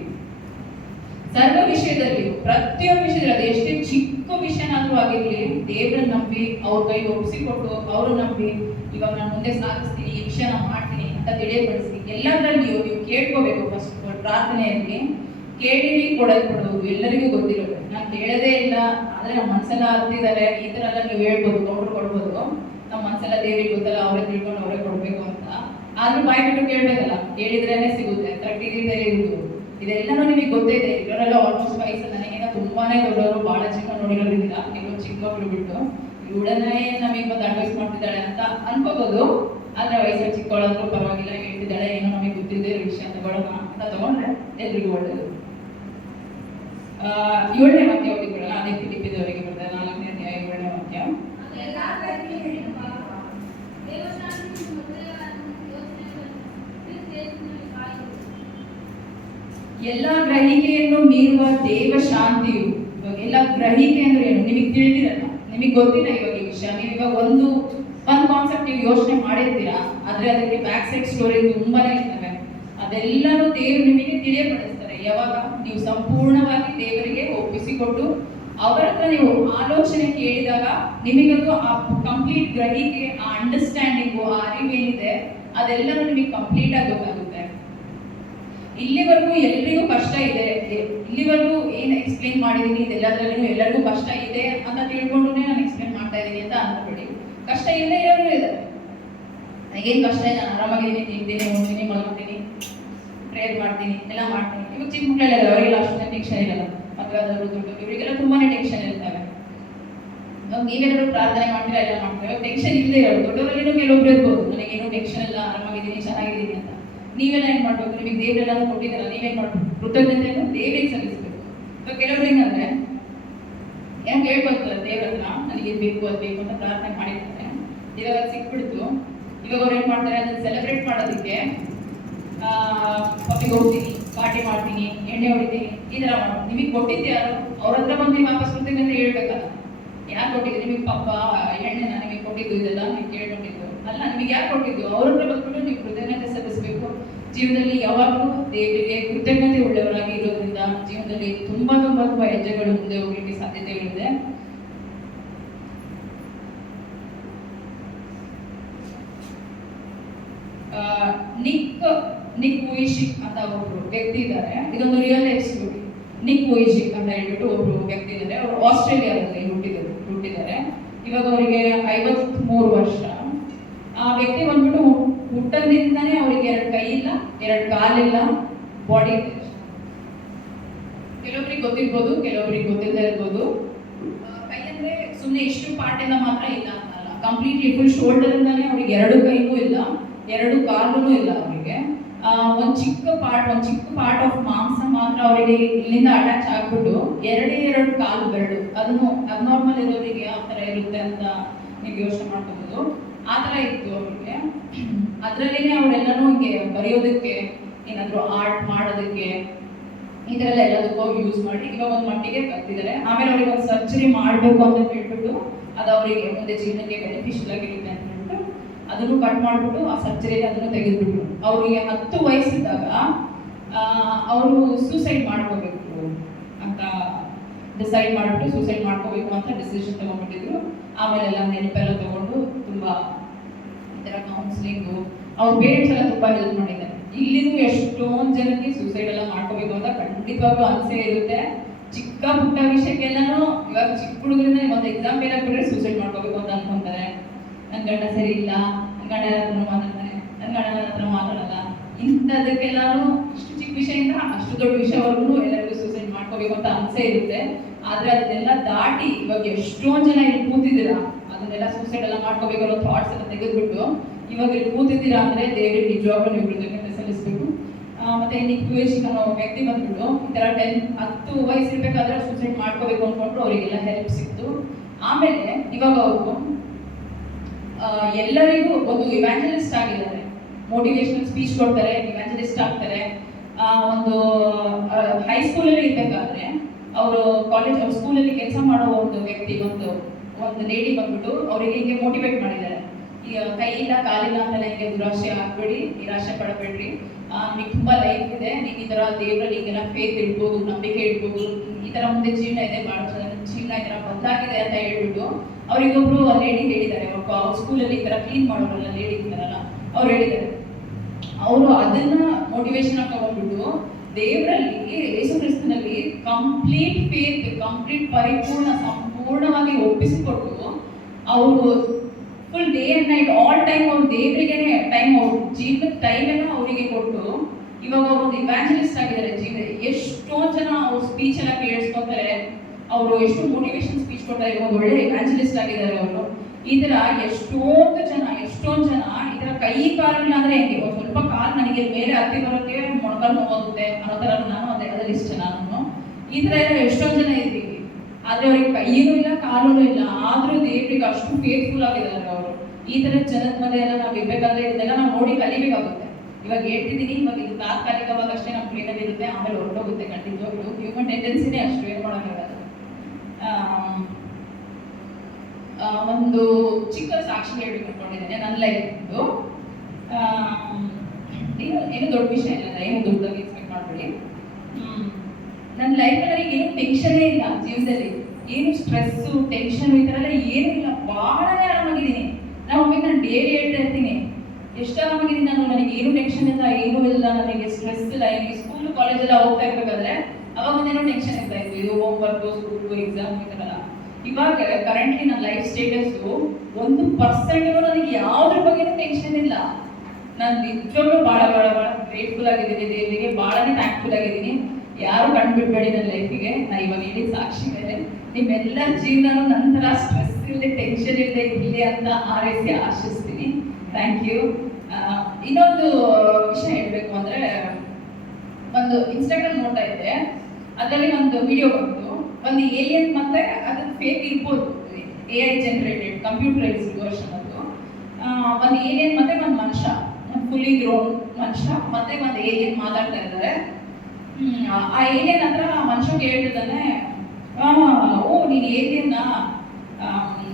ಸರ್ವ ವಿಷಯದಲ್ಲಿ, ಪ್ರತಿಯೊಂದು ವಿಷಯದಲ್ಲಿ, ಅದು ಎಷ್ಟೇ ಚಿಕ್ಕ ವಿಷಯನಾದ್ರೂ ಆಗಿರ್ಲಿ, ದೇವರನ್ನ ನಂಬಿ ಅವ್ರ ಕೈ ಒಪ್ಪಿಸಿಕೊಟ್ಟು ಅವರು ನಂಬಿ ಇವಾಗ ನಾನು ಮುಂದೆ ಸಾಧಿಸ್ತೀನಿ, ಈ ವಿಷಯ ನಾನು ಮಾಡ್ತೀನಿ ಅಂತ ತಿಳಿಯಪಡಿಸಿ. ಎಲ್ಲದರಲ್ಲಿಯೂ ನೀವು ಕೇಳ್ಕೋಬೇಕು. ಫಸ್ಟ್ ಪ್ರಾರ್ಥನೆಯಲ್ಲಿ ಕೇಳಿರಿ ಕೊಡಲ್ಪಡುವುದು, ಎಲ್ಲರಿಗೂ ಗೊತ್ತಿರುತ್ತೆ. ನಾನು ಕೇಳದೇ ಇಲ್ಲ ಆದ್ರೆ ನಮ್ಮ ಮನಸ್ಸೆಲ್ಲ ಅರ್ತಿದ್ದಾರೆ, ಈ ತರ ಎಲ್ಲ ನೀವು ಹೇಳ್ಬೋದು, ನೋಡ್ರು ಕೊಡ್ಬೋದು. ನಮ್ಮ ಮನಸ್ಸೆಲ್ಲ ದೇವರಿಗೆ ಗೊತ್ತಲ್ಲ, ಅವರೇ ತಿಳ್ಕೊಂಡು ಅವರೇ ಕೊಡಬೇಕು ಅಂತ. ಆದ್ರೂ ಬಾಯಿ ಬಿಟ್ಟು ಕೇಳಬೇಕಲ್ಲ, ಕೇಳಿದ್ರೇನೆ ಸಿಗುತ್ತೆ, ತಟ್ಟಿದ್ರೆ ಇರುವುದು. ಇದೆಲ್ಲನೂ ನಿಮಗೆ ಗೊತ್ತಿದೆ. ಇವರೆಲ್ಲ ಆಲ್ಮೋಸ್ಟ್ ವಯಸ್ಸು ನನಗಿಂತ ತುಂಬಾನೇ ದೊಡ್ಡವರು, ಬಹಳ ಚಿಕ್ಕ ನೋಡಿರೋದ್ರಿಂದ ಕೆಲವು ಚಿಕ್ಕ ಮಕ್ಕಳು ಬಿಟ್ಟು ಇವಳನ್ನೇ ನಮಗೆ ಬಂದು ಅಡ್ವೈಸ್ ಮಾಡ್ತಿದ್ದಾಳೆ ಅಂತ ಅನ್ಕೋಬಹುದು. ಆದ್ರೆ ವಯಸ್ಸಲ್ಲಿ ಚಿಕ್ಕವಳಾದ್ರೂ ಪರವಾಗಿಲ್ಲ, ಹೇಳ್ತಿದ್ದಾಳೆ, ಏನೋ ನಮಗೆ ಗೊತ್ತಿದೆ ವಿಷಯ ತಗೊಳ್ಳೋಣ ಅಂತ ತಗೊಂಡ್ರೆ ಎಲ್ರಿಗೂ ಒಳ್ಳೆಯದು. 7ನೇ ವಾಕ್ಯ ಓದಿಕೊಳ್ಳೋಣ. ಅದೇ ಫಿಲಿಪ್ಪಿದವರಿಗೆ ಬರೆದ 4ನೇ ಅಧ್ಯಾಯ 7ನೇ ವಾಕ್ಯ. ಎಲ್ಲ ಗ್ರಹಿಕೆಯನ್ನು ಮೀರುವ ದೇವ ಶಾಂತಿಯು, ಎಲ್ಲ ಗ್ರಹಿಕೆ ಅಂದ್ರೆ ಏನು ನಿಮಗೆ ತಿಳಿದಿರಲ್ಲ, ನಿಮಗೆ ಗೊತ್ತಿಲ್ಲ ಇವಾಗ ಈ ವಿಷಯ. ನೀವು ಇವಾಗ ಒಂದು ಕಾನ್ಸೆಪ್ಟ್ ನೀವು ಯೋಚನೆ ಮಾಡಿರ್ತೀರಾ, ಆದ್ರೆ ಅದಕ್ಕೆ ಬ್ಯಾಕ್ ಸೈಡ್ ಸ್ಟೋರಿ ತುಂಬಾನೇ ಇರ್ತವೆ. ಅದೆಲ್ಲರೂ ದೇವರು ನಿಮಗೆ ತಿಳಿಯಪಡಿಸ್ತಾರೆ ಯಾವಾಗ ನೀವು ಸಂಪೂರ್ಣವಾಗಿ ದೇವರಿಗೆ ಒಪ್ಪಿಸಿಕೊಟ್ಟು ಅವರ ಹತ್ರ ನೀವು ಆಲೋಚನೆ ಕೇಳಿದಾಗ ನಿಮಗದು ಆ ಕಂಪ್ಲೀಟ್ ಗ್ರಹಿಕೆ, ಆ ಅಂಡರ್ಸ್ಟ್ಯಾಂಡಿಂಗು, ಆ ಅರಿವೇನಿದೆ ಅದೆಲ್ಲರೂ ನಿಮಗೆ ಕಂಪ್ಲೀಟ್ ಆಗಿ ಗೊತ್ತಾಗುತ್ತೆ. ಇಲ್ಲಿವರೆಗೂ ಎಲ್ರಿಗೂ ಕಷ್ಟ ಇದೆ, ಇಲ್ಲಿವರೆಗೂ ಏನು ಎಕ್ಸ್ಪ್ಲೇನ್ ಮಾಡಿದೀನಿ ಇದೆಲ್ಲದ್ರಲ್ಲೂ ಎಲ್ಲರಿಗೂ ಕಷ್ಟ ಇದೆ ಅಂತ ತಿಳ್ಕೊಂಡು ನಾನು ಎಕ್ಸ್ಪ್ಲೇನ್ ಮಾಡ್ತಾ ಇದ್ದೀನಿ ಅಂತ ಅನ್ಕೋಬೇಡಿ. ಕಷ್ಟ ಇಲ್ಲದೆ ಇರೋರು ಇದ್ದಾರೆ. ನನಗೇನು ಕಷ್ಟ ಇದೆ, ನಾನು ಆರಾಮಾಗಿದ್ದೀನಿ, ತಿಂತೀನಿ, ಓದ್ತೀನಿ, ಮಲಗ್ತೀನಿ, ಪ್ರೇಯರ್ ಮಾಡ್ತೀನಿ, ಎಲ್ಲ ಮಾಡ್ತೀನಿ. ಇವಾಗ ಚಿಕ್ಕ ಮಕ್ಕಳೆಲ್ಲ ಅವರಿಗೆಲ್ಲ ಅಷ್ಟೊಂದು ಟೆನ್ಷನ್ ಇರಲ್ಲ. ಮದುವೆ ಆದವರು ದುಡ್ಡು ಇವರಿಗೆಲ್ಲ ತುಂಬಾನೇ ಟೆನ್ಷನ್ ಇರ್ತವೆ. ಇವಾಗ ನೀವೆಲ್ಲರೂ ಪ್ರಾರ್ಥನೆ ಮಾಡ್ತೀರಾ, ಎಲ್ಲ ಮಾಡ್ತೀರಾ, ಇವಾಗ ಟೆನ್ಷನ್ ಇಲ್ಲದೆ ಇರೋದು. ದೊಡ್ಡವರಲ್ಲಿನೂ ಕೆಲವೊಬ್ರು ಇರ್ಬೋದು, ನನಗೇನು ಟೆನ್ಷನ್ ಇಲ್ಲ, ಆರಾಮಾಗಿದ್ದೀನಿ, ಚೆನ್ನಾಗಿದ್ದೀನಿ ಅಂತ. ನೀವೆಲ್ಲ ಏನ್ ಮಾಡ್ಬೇಕು, ನಿಮಗೆ ದೇವರೆಲ್ಲ ಕೊಟ್ಟಿದ್ದಾರ, ನೀವೇನ್ ಮಾಡ್ಬೇಕು, ಕೃತಜ್ಞತೆಯನ್ನು ದೇವರಿಗೆ ಸಲ್ಲಿಸಬೇಕು. ಇವಾಗ ಕೆಲವ್ರು ಹೆಂಗಂದ್ರೆ ಏನು ಹೇಳ್ಕೊಳ್ತಾರೆ ದೇವ್ರ ಹತ್ರ, ನನಗೆ ಇದು ಬೇಕು ಅದು ಬೇಕು ಅಂತ ಪ್ರಾರ್ಥನೆ ಮಾಡಿರ್ತಾರೆ. ಇವಾಗ ಸಿಕ್ಬಿಡ್ತು, ಇವಾಗ ಅವ್ರು ಏನ್ ಮಾಡ್ತಾರೆ, ಅದನ್ನ ಸೆಲೆಬ್ರೇಟ್ ಮಾಡೋದಕ್ಕೆ ಪಬ್ಬಿಗೆ ಹೋಗ್ತೀನಿ, ಪಾರ್ಟಿ ಮಾಡ್ತೀನಿ, ಎಣ್ಣೆ ಹೊಡಿತೀನಿ, ಈ ಥರ ಮಾಡ್ತೀನಿ. ನಿಮಗೆ ಕೊಟ್ಟಿದ್ದೆ ಯಾರು, ಅವ್ರ ಹತ್ರ ಬಂದು ವಾಪಸ್ ಕೃತಜ್ಞತೆ ಹೇಳ್ಬೇಕಲ್ಲ. ಯಾರು ಕೊಟ್ಟಿದ್ದು ನಿಮಗೆ? ಪಾಪ ಎಣ್ಣೆನ ನಿಮಗೆ ಕೊಟ್ಟಿದ್ದು, ಇದೆಲ್ಲ ನೀವು ಕೇಳ್ಕೊಂಡಿದ್ದು ಅಲ್ಲ, ನಿಮಗೆ ಯಾರು ಕೊಟ್ಟಿದ್ದು? ಅವ್ರ ಹತ್ರ ಬಂದ್ಬಿಟ್ಟು ನೀವು ಕೃತಜ್ಞತೆ ಸಲ್ಲಿಸಬೇಕು. ಜೀವನದಲ್ಲಿ ಯಾವಾಗಲೂ ದೇವರಿಗೆ ಕೃತಜ್ಞತೆ ಉಳ್ಳವರಾಗಿ ಇರೋದ್ರಿಂದ ಜೀವನದಲ್ಲಿ ತುಂಬಾ ಹೆಜ್ಜೆಗಳು ಮುಂದೆ ಹೋಗ್ಲಿಕ್ಕೆ ಸಾಧ್ಯತೆಗಳಿದೆ. ನಿಕ್ ವೂಯಿಶಿಕ್ ಅಂತ ಒಬ್ರು ವ್ಯಕ್ತಿ ಇದ್ದಾರೆ. ಇದೊಂದು ರಿಯಲ್ ಲೈಫ್ ಸ್ಟೋರಿ. ನಿಕ್ ವೂಯಿಶಿಕ್ ಅಂತ ಹೇಳ್ಬಿಟ್ಟು ಒಬ್ರು ವ್ಯಕ್ತಿ ಇದ್ದಾರೆ. ಅವರು ಆಸ್ಟ್ರೇಲಿಯಾದಲ್ಲಿ ಹುಟ್ಟಿದ್ದಾರೆ. ಇವಾಗ ಅವರಿಗೆ 53 ವರ್ಷ. ಆ ವ್ಯಕ್ತಿ ಬಂದ್ಬಿಟ್ಟು ಹುಟ್ಟದಿಂದಾನೇ ಅವರಿಗೆ 2 ಕೈ ಇಲ್ಲ, 2 ಕಾಲಿಲ್ಲ, ಬಾಡಿ ಇದೆ. ಕೆಲವೊಬ್ರಿಗೆ ಗೊತ್ತಿರ್ಬೋದು, ಕೆಲವೊಬ್ರಿಗೆ ಗೊತ್ತಿಲ್ಲದೆ ಇರ್ಬೋದು. ಕೈ ಅಂದ್ರೆ ಸುಮ್ಮನೆ ಇಷ್ಟು ಪಾರ್ಟ್ ಇಂದ ಮಾತ್ರ ಇಲ್ಲ ಅಂತಲ್ಲ, ಕಂಪ್ಲೀಟ್ಲಿ ಫುಲ್ ಶೋಲ್ಡರ್ ಇಂದಾನೆ ಅವ್ರಿಗೆ 2 ಕೈಗೂ ಇಲ್ಲ, 2 ಕಾಲೂ ಇಲ್ಲ ಅವರಿಗೆ. ಒಂದು ಚಿಕ್ಕ ಪಾರ್ಟ್ ಆಫ್ ಮಾಂಸ ಮಾತ್ರ ಅವರಿಗೆ ಇಲ್ಲಿಂದ ಅಟ್ಯಾಚ್ ಆಗ್ಬಿಟ್ಟು 2 ಕಾಲು ಬೆರಳು. ಅದನ್ನು ಅಬ್ನಾರ್ಮಲ್ ಇರೋರಿಗೆ ಯಾವ ಥರ ಇರುತ್ತೆ ಅಂತ ನೀವು ಯೋಚನೆ ಮಾಡ್ಕೋಬಹುದು. ಆ ಥರ ಇತ್ತು ಅವ್ರಿಗೆ. ಅದರಲ್ಲಿನೇ ಅವರೆಲ್ಲನೂ ಹಿಂಗೆ ಬರೆಯೋದಕ್ಕೆ, ಏನಾದರೂ ಆರ್ಟ್ ಮಾಡೋದಕ್ಕೆ, ಈ ಥರ ಎಲ್ಲದಕ್ಕೂ ಯೂಸ್ ಮಾಡಿ ಇವಾಗ ಒಂದು ಮಟ್ಟಿಗೆ ಕಲ್ತಿದ್ದಾರೆ. ಆಮೇಲೆ ಅವ್ರಿಗೆ ಒಂದು ಸರ್ಜರಿ ಮಾಡಬೇಕು ಅಂತ ಹೇಳ್ಬಿಟ್ಟು ಅದು ಅವರಿಗೆ ಮುಂದೆ ಜೀವನಕ್ಕೆ ಬೆನಿಫಿಷಿಯಲ್ ಆಗಿರುತ್ತೆ ಅಂತ ಹೇಳ್ಬಿಟ್ಟು ಅದನ್ನು ಕಟ್ ಮಾಡಿಬಿಟ್ಟು ಆ ಸರ್ಜರಿಯಲ್ಲಿ ಅದನ್ನು ತೆಗೆದುಬಿಟ್ರು. ಅವರಿಗೆ 10 ವಯಸ್ಸಿದ್ದಾಗ ಅವರು ಸೂಸೈಡ್ ಮಾಡ್ಕೋಬೇಕು ಅಂತ ಡಿಸೈಡ್ ಮಾಡಿಬಿಟ್ಟು ಸೂಸೈಡ್ ಮಾಡ್ಕೋಬೇಕು ಅಂತ ಡಿಸಿಷನ್ ತಗೊಂಡ್ಬಿಟ್ಟಿದ್ರು. ಆಮೇಲೆ ಎಲ್ಲ ನೆನಪೆಲ್ಲ ತಗೊಂಡು ತುಂಬ ಈ ಥರ ಕೌನ್ಸಿಲಿಂಗು, ಅವ್ರ ಪೇರೆಂಟ್ಸ್ ಎಲ್ಲ ತುಂಬ ಹೆಲ್ಪ್ ಮಾಡಿದ್ದಾರೆ. ಇಲ್ಲಿಗೂ ಎಷ್ಟೊಂದು ಜನಕ್ಕೆ ಸೂಸೈಡ್ ಎಲ್ಲ ಮಾಡ್ಕೋಬೇಕು ಅಂತ ಖಂಡಿತವಾಗ್ಲೂ ಅನ್ಸೇ ಇರುತ್ತೆ. ಚಿಕ್ಕ ಪುಟ್ಟ ವಿಷಯಕ್ಕೆಲ್ಲನೂ ಇವಾಗ ಚಿಕ್ಕ ಹುಡುಗರಿಂದ ಒಂದು ಎಕ್ಸಾಮ್ ಫೇಲ್ ಆಗಿಬಿಟ್ರೆ ಸೂಸೈಡ್ ಮಾಡ್ಕೋಬೇಕು ಅಂತ ಅನ್ಕೊಂತಾರೆ. ನನ್ನ ಗಂಡ ಸರಿ ಇಲ್ಲ, ನನ್ನ ಗಂಡ ಹತ್ರ ಮಾತಾಡ್ತಾನೆ, ನನ್ನ ಗಂಡನ ಹತ್ರ ಮಾತಾಡಲ್ಲ, ಇಂಥದಕ್ಕೆಲ್ಲಾನು ಇಷ್ಟು ಚಿಕ್ಕ ವಿಷಯದಿಂದ ಅಷ್ಟು ದೊಡ್ಡ ವಿಷಯವರೆಗೂ ಎಲ್ಲರಿಗೂ ಸೂಸೈಡ್ ಮಾಡ್ಕೋಬೇಕು ಅಂತ ಅನ್ಸೇ ಇರುತ್ತೆ. ಆದ್ರೆ ಅದನ್ನೆಲ್ಲ ದಾಟಿ ಇವಾಗ ಎಷ್ಟೊಂದು ಜನ ಇಲ್ಲಿ ಕೂತಿದ್ದೀರಾ, ಅದನ್ನೆಲ್ಲ ಸೂಸೈಡ್ ಎಲ್ಲ ಮಾಡ್ಕೋಬೇಕು ಅನ್ನೋ ಥಾಟ್ಸ್ ಎಲ್ಲ ತೆಗೆದ್ಬಿಟ್ಟು ಇವಾಗ ಇಲ್ಲಿ ಕೂತಿದ್ದೀರಾ ಅಂದ್ರೆ ದೇವರಿಗೆ ನಿಜವಾಗ್ಲೂ ನೀವು ಕೃತಜ್ಞತೆ ಸಲ್ಲಿಸಬೇಕು. ಮತ್ತೆ ನಿಕ್ ವೂಯಿಶಿಕ್ ಅನ್ನೋ ವ್ಯಕ್ತಿ ಬಂದ್ಬಿಟ್ಟು ಈ ಥರ 10 ವಯಸ್ಸಿರ್ಬೇಕಾದ್ರೆ ಸೂಸೈಡ್ ಮಾಡ್ಕೋಬೇಕು ಅಂದ್ಕೊಂಡ್ರು, ಅವರಿಗೆಲ್ಲ ಹೆಲ್ಪ್ ಸಿಕ್ತು. ಆಮೇಲೆ ಇವಾಗ ಅವರು ಎಲ್ಲರಿಗೂ ಒಂದು ಇವ್ಯಾಂಜಲಿಸ್ಟ್ ಆಗಿದ್ದಾರೆ. ಮೋಟಿವೇಶನಲ್ ಸ್ಪೀಚ್ ಕೊಡ್ತಾರೆ, ಇವ್ಯಾಂಜಲಿಸ್ಟ್ ಆಗ್ತಾರೆ. ಒಂದು ಹೈಸ್ಕೂಲಲ್ಲಿ ಇರಬೇಕಾದ್ರೆ ಅವರು ಅವ್ರ ಸ್ಕೂಲಲ್ಲಿ ಕೆಲಸ ಮಾಡೋ ಒಂದು ವ್ಯಕ್ತಿ, ಒಂದು ಲೇಡಿ ಬಂದ್ಬಿಟ್ಟು ಅವರಿಗೆ ಹೀಗೆ ಮೋಟಿವೇಟ್ ಮಾಡಿದ್ದಾರೆ. ಈಗ ಕೈ ಇಲ್ಲ ಕಾಲಿಲ್ಲ ಅಂತೆಲ್ಲ ಹಿಂಗೆ ದುರಾಶೆ ಆಗ್ಬೇಡಿ, ನಿರಾಶೆ ಪಡಬೇಡ್ರಿ, ನಿಮಗೆ ತುಂಬ ಲೈಫ್ ಇದೆ, ನೀವು ಈ ಥರ ದೇವರಲ್ಲಿ ಈಗೆಲ್ಲ ಫೇತ್ ಇಡ್ಬೋದು, ನಂಬಿಕೆ ಇಡ್ಬೋದು, ಈ ಥರ ಮುಂದೆ ಜೀವನ ಇದೆ, ಭಾಳ ಜೀವನ ಈ ಥರ ಬದಲಾಗಿದೆ ಅಂತ ಹೇಳ್ಬಿಟ್ಟು ಅವರಿಗೊಬ್ರು ಲೇಡಿ ಹೇಳಿದ್ದಾರೆ. ಅವ್ರ ಸ್ಕೂಲಲ್ಲಿ ಈ ಥರ ಕ್ಲೀನ್ ಮಾಡೋರಲ್ಲ ಲೇಡಿ ಇರ್ತಾರಲ್ಲ, ಅವ್ರು ಹೇಳಿದ್ದಾರೆ. ಅವರು ಅದನ್ನ ಮೋಟಿವೇಶನ್ ಆಗಿ ತಗೊಂಡ್ಬಿಟ್ಟು ದೇವರಲ್ಲಿ, ಯೇಸು ಕ್ರಿಸ್ತನಲ್ಲಿ ಕಂಪ್ಲೀಟ್ ಫೇತ್, ಕಂಪ್ಲೀಟ್ ಸಂಪೂರ್ಣವಾಗಿ ಒಪ್ಪಿಸಿಕೊಟ್ಟು ಅವರು full day and night all time ಅವ್ರು ದೇವರಿಗೇನೆ ಟೈಮ್, ಅವ್ರ ಜೀವನದ ಟೈಮ್ ಎಲ್ಲ ಅವರಿಗೆ ಕೊಟ್ಟು ಇವಾಗ ಅವರು ಒಂದು ಇವ್ಯಾಂಜಲಿಸ್ಟ್ ಆಗಿದ್ದಾರೆ. ಎಷ್ಟೋ ಜನ ಅವ್ರ ಸ್ಪೀಚ್ ಎಲ್ಲ ಕೇಳಿಸ್ಕೊತಾರೆ, ಅವರು ಎಷ್ಟು ಮೋಟಿವೇಶನ್ ಸ್ಪೀಚ್ ಕೊಡ್ತಾರೆ, ಇವಾಗ ಒಳ್ಳೆ ಇವ್ಯಾಂಜಲಿಸ್ಟ್ ಆಗಿದ್ದಾರೆ ಅವರು. ಈ ತರ ಎಷ್ಟೊಂದು ಜನ ಈ ತರ ಕೈ ಕಾಲಿಲ್ಲ ಅಂದ್ರೆ ಹೆಂಗೆ, ಸ್ವಲ್ಪ ಕಾಲು ನನಗೆ ಮೇಲೆ ಹತ್ತಿ ಬರೋಕ್ಕೆ ಮೊಣಕಾಲು ನೋವಾಗುತ್ತೆ ಅನ್ನೋ ತರ ನಾನು ಅದ್ರಲ್ಲಿ ಇಷ್ಟ ನಾನು. ಈ ತರ ಎಲ್ಲ ಎಷ್ಟೊಂದು ಜನ ಇದ್ದೀವಿ, ಆದ್ರೆ ಅವ್ರಿಗೆ ಕೈಯೂ ಇಲ್ಲ ಕಾಲೂ ಇಲ್ಲ, ಆದ್ರೂ ದೇವರಿಗೆ ಅಷ್ಟು ಫೇತ್ಫುಲ್ ಆಗಿದ್ದಾರೆ ಅವರು. ಈ ತರ ಜನದ ಮಧ್ಯೆ ಎಲ್ಲ ನಾವು ಇರ್ಬೇಕಾದ್ರೆ ಇದೆಲ್ಲ ನಾವು ನೋಡಿ ಕಲಿಬೇಕಾಗುತ್ತೆ. ಇವಾಗ ಹೇಳ್ತಿದ್ದೀನಿ, ಇವಾಗ ಇದು ತಾತ್ಕಾಲಿಕವಾಗಿ ಅಷ್ಟೇ ನಮ್ಮ ಬ್ರೈನಲ್ಲಿ ಇರುತ್ತೆ, ಆಮೇಲೆ ಹೊರಟೋಗುತ್ತೆ ಖಂಡಿತವಾಗ್ಲು. ಹ್ಯೂಮನ್ ಟೆಂಡೆನ್ಸಿನೇ ಅಷ್ಟು ಏನು ಮಾಡೋಕ್ಕಾಗಲ್ಲ. ಒಂದು ಚಿಕ್ಕ ಸಾಕ್ಷಿ ಹೇಳ್ಬೇಕು ಅನ್ಕೊಂಡಿದ್ದೇನೆ ನನ್ನ ಲೈಫ್ದು. ಏನು ದೊಡ್ಡ ವಿಷಯ ಇಲ್ಲ, ಏನು ದೊಡ್ಡದಾಗಿ ಎಕ್ಸ್ಪೆಕ್ಟ್ ಮಾಡಬೇಡಿ. ನನ್ನ ಲೈಫಲ್ಲಿ ಏನು ಟೆನ್ಷನೇ ಇಲ್ಲ, ಜೀವನದಲ್ಲಿ ಏನು ಸ್ಟ್ರೆಸ್ಸು ಟೆನ್ಷನ್ ಈ ಥರ ಎಲ್ಲ ಏನೂ ಇಲ್ಲ, ಭಾಳನೇ ಆರಾಮಾಗಿದ್ದೀನಿ. ನಾನು ಡೈಲಿ ಹೇಳ್ತಾ ಇರ್ತೀನಿ ಎಷ್ಟು ಆರಾಮಾಗಿದ್ದೀನಿ ನಾನು, ನನಗೆ ಏನು ಟೆನ್ಷನ್ ಇಲ್ಲ, ಏನೂ ಇಲ್ಲ, ನನಗೆ ಸ್ಟ್ರೆಸ್ ಇಲ್ಲ. ನನಗೆ ಸ್ಕೂಲು ಕಾಲೇಜೆಲ್ಲ ಹೋಗ್ತಾ ಇರ್ಬೇಕಾದ್ರೆ ಅವಾಗ ಒಂದೇನೋ ಟೆನ್ಷನ್ ಇರ್ತಾ ಇತ್ತು, ಇದು ಹೋಮ್ವರ್ಕು ಸ್ಕೂಲು ಎಕ್ಸಾಮ್ ಈ ಥರ ಎಲ್ಲ. ಇವಾಗ ಕರೆಂಟ್ಲಿ ನನ್ನ ಲೈಫ್ ಸ್ಟೇಟಸ್ಸು 1% ನನಗೆ ಯಾವುದ್ರ ಬಗ್ಗೆನೂ ಟೆನ್ಷನ್ ಇಲ್ಲ. ನಾನು ನಿಜವಾಗ್ಲೂ ಭಾಳ ಗ್ರೇಟ್ಫುಲ್ ಆಗಿದ್ದೀನಿ ದೇವರಿಗೆ, ಭಾಳನೇ ಥ್ಯಾಂಕ್ಫುಲ್ ಆಗಿದ್ದೀನಿ. ಯಾರು ಕಂಡುಬಿಡ್ಬೇಡಿ ನನ್ನ ಲೈಫಿಗೆ. ನಾ ಇವಾಗ ಹೇಳಿದ ಸಾಕ್ಷಿ ಮೇಲೆ ನಿಮ್ಮೆಲ್ಲರ ಜೀವನನೂ ನಂತರ ಸ್ಟ್ರೆಸ್ ಇಲ್ಲದೆ ಟೆನ್ಷನ್ ಇಲ್ಲದೆ ಇರಲಿ ಅಂತ ಆರೈಸಿ ಆಶಿಸ್ತೀನಿ. Thank you. ಇನ್ನೊಂದು ವಿಷಯ ಹೇಳಬೇಕು ಅಂದರೆ, ಒಂದು ಇನ್ಸ್ಟಾಗ್ರಾಮ್ ನೋಡ್ತಾ ಇದ್ದೆ, ಅದರಲ್ಲಿ ಒಂದು ವಿಡಿಯೋ ಬಂತು. ಒಂದು ಏಲಿಯನ್ ಮತ್ತೆ ಅದು ಫೇಕ್ ಇರ್ಬೋದು, AI ಜನರೇಟೆಡ್ ಕಂಪ್ಯೂಟರೈಸ್ಡ್ ವರ್ಷನ್ ಅದು. ಒಂದು ಏಲಿಯನ್ ಮತ್ತೆ ಒಂದು ಮನುಷ್ಯ, ಒಂದು ಫುಲ್ಲಿ ಗ್ರೋನ್ ಮನುಷ್ಯ ಮತ್ತೆ ಒಂದು ಏಲಿಯನ್ ಮಾತಾಡ್ತಾ ಇದ್ದಾರೆ. ಆ ಏಲಿಯನ್ ಹತ್ರ ಮನುಷ್ಯ ಕೇಳ್ತಿದ್ದಾನೆ, ಓ ನೀನು ಏಲಿಯನ್ನ,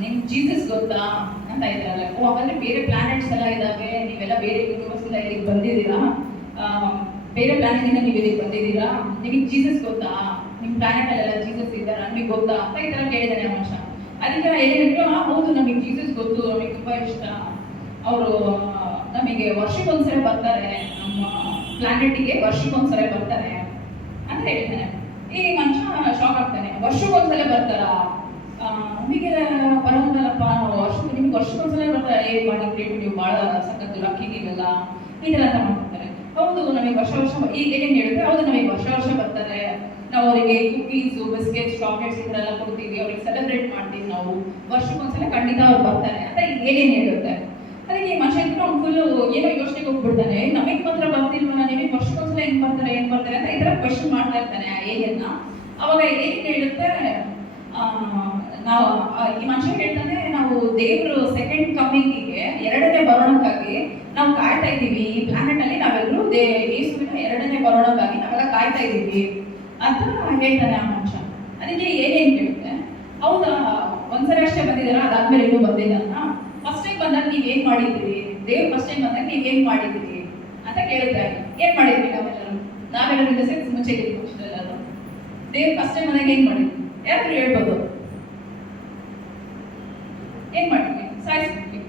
ನಿಮ್ಗೆ ಜೀಸಸ್ ಗೊತ್ತಾ ಅಂತ ಇದ್ದಾರಲ್ಲ. ಓ ಹಾಗಾದ್ರೆ ಬೇರೆ ಪ್ಲಾನೆಟ್ಸ್ ಎಲ್ಲ ಇದ್ದಾವೆ, ನೀವೆಲ್ಲ ಬೇರೆ ಯೂನಿವರ್ಸ್ ಎಲ್ಲ ಇಲ್ಲಿಗೆ ಬಂದಿದ್ದೀರಾ, ಬೇರೆ ಪ್ಲಾನೆಟಿಂದ ನೀವು ಇಲ್ಲಿಗೆ ಬಂದಿದ್ದೀರಾ, ನಿಮಗೆ ಜೀಸಸ್ ಗೊತ್ತಾ, ನಿಮ್ಮ ಪ್ಲಾನೆಟಲ್ಲೆಲ್ಲ ಜೀಸಸ್ ಇದ್ದಾರಾ, ನಿಮಗೆ ಗೊತ್ತಾ ಅಂತ ಈ ಥರ ಕೇಳಿದ್ದಾನೆ ಆ ಮನುಷ್ಯ. ಅದಕ್ಕೆ ಏಲಿಯನ್ ಹೌದು ನಮಗೆ ಜೀಸಸ್ ಗೊತ್ತು, ನಮಗೆ ತುಂಬ ಇಷ್ಟ, ಅವರು ನಮಗೆ ವರ್ಷಕ್ಕೊಂದ್ಸರಿ ಬರ್ತಾರೆ, ನಮ್ಮ ಪ್ಲಾನೆಟಿಗೆ ವರ್ಷಕ್ಕೊಂದ್ಸರಿ ಬರ್ತಾರೆ ಅಂತ ಹೇಳ್ತಾನೆ. ಈ ಮನುಷ್ಯ ಶಾಕ್ ಆಗ್ತಾನೆ, ವರ್ಷಕ್ಕೊಂದ್ಸಲ ಬರ್ತಾರಾ, ನಮಗೆ ಬರೋದಲ್ಲಪ್ಪ, ನಿಮ್ಗೆ ವರ್ಷಕ್ಕೊಂದ್ಸಲ ಬರ್ತಾರೆ, ಮಾಡಿ ಗ್ರೇಟ್, ನೀವು ಭಾಳ ಸಖತ್ತು ಲಕ್ಕಿ ನೀವೆಲ್ಲ ಈ ಥರ ಅಂತ ಮಾಡ್ತಾರೆ. ಹೌದು ನಮಗೆ ವರ್ಷ ಈಗ ಏನೇನು ಹೇಳಿದ್ರೆ, ಹೌದು ನಮಗೆ ವರ್ಷ ಬರ್ತಾರೆ, ನಾವು ಅವರಿಗೆ ಕುಕೀಸು ಬಿಸ್ಕೆಟ್ಸ್ ಚಾಕ್ಲೇಟ್ಸ್ ಈ ಥರ ಎಲ್ಲ ಕೊಡ್ತೀವಿ, ಅವ್ರಿಗೆ ಸೆಲೆಬ್ರೇಟ್ ಮಾಡ್ತೀವಿ ನಾವು, ವರ್ಷಕ್ಕೊಂದ್ಸಲ ಖಂಡಿತ ಅವ್ರು ಬರ್ತಾರೆ ಅಂತ ಏನೇನು ಹೇಳುತ್ತೆ. ಅದಕ್ಕೆ ಈ ಮನುಷ್ಯ ಇದ್ರು ಅವ್ನು ಫುಲ್ಲು ಏನೋ ಯೋಚನೆಗೆ ಹೋಗ್ಬಿಡ್ತಾನೆ, ನಮಗೆ ಮಾತ್ರ ಬರ್ತಿಲ್ವಲ್ಲ, ನಿಮಗೆ ವರ್ಷಕ್ಕೊಂದ್ಸಲ ಹೆಂಗೆ ಬರ್ತಾರೆ ಅಂತ ಈ ಥರ ಕ್ವೆಶ್ಚನ್ ಮಾಡ್ತಾ ಇರ್ತಾನೆ ಆ ಏಲಿಯನ್ನ. ಅವಾಗ ಏನ್ ಹೇಳುತ್ತೆ, ನಾವು ಈ ಮನುಷ್ಯ ಹೇಳ್ತಾನೆ, ನಾವು ದೇವರು ಸೆಕೆಂಡ್ ಕಮ್ಮಿಂಗಿಗೆ ಎರಡನೇ ಬರೋಣಕ್ಕಾಗಿ ನಾವು ಕಾಯ್ತಾ ಇದ್ದೀವಿ, ಈ ಪ್ಲಾನೆಟ್ ಅಲ್ಲಿ ನಾವೆಲ್ಲರೂ ಯೇಸುವಿನ ಎರಡನೇ ಬರೋಣಕ್ಕಾಗಿ ನಾವೆಲ್ಲ ಕಾಯ್ತಾ ಇದ್ದೀವಿ ಅಂತ ಹೇಳ್ತಾನೆ ಆ ಮನುಷ್ಯ. ಅದಕ್ಕೆ ಏನೇನು ಕೇಳುತ್ತೆ, ಹೌದಾ ಒಂದ್ಸರಿ ಅಷ್ಟೇ ಬಂದಿದ್ದಾರ, ಅದಾದ್ಮೇಲೆ ಇನ್ನೂ ಬಂದಿಲ್ಲ ಅಂತ. ಫಸ್ಟ್ ಟೈಮ್ ಬಂದಾಗ ನೀವೇನ್ ಮಾಡಿದ್ರಿ, ದೇವ್ರು ಫಸ್ಟ್ ಟೈಮ್ ಬಂದಾಗ ನೀವೇನ್ ಮಾಡಿದ್ರಿ ಅಂತ ಕೇಳ್ತಾರೆ. ಏನ್ ಮಾಡಿದ್ರಿ ನಾವೆಲ್ಲರೂ ಇಂದ ಸೆಕ್ಸ್ ಮುಂಚೆ ಎಲ್ಲರೂ ದೇವ್ರು ಫಸ್ಟ್ ಟೈಮ್ ಬಂದಾಗ ಏನ್ ಮಾಡಿದ್ವಿ, ಯಾರು ಹೇಳ್ಬೋದು, ಏನ್ ಮಾಡಿದ್ವಿ, ಸಾಯಿಸ್ಬಿಟ್ವಿ,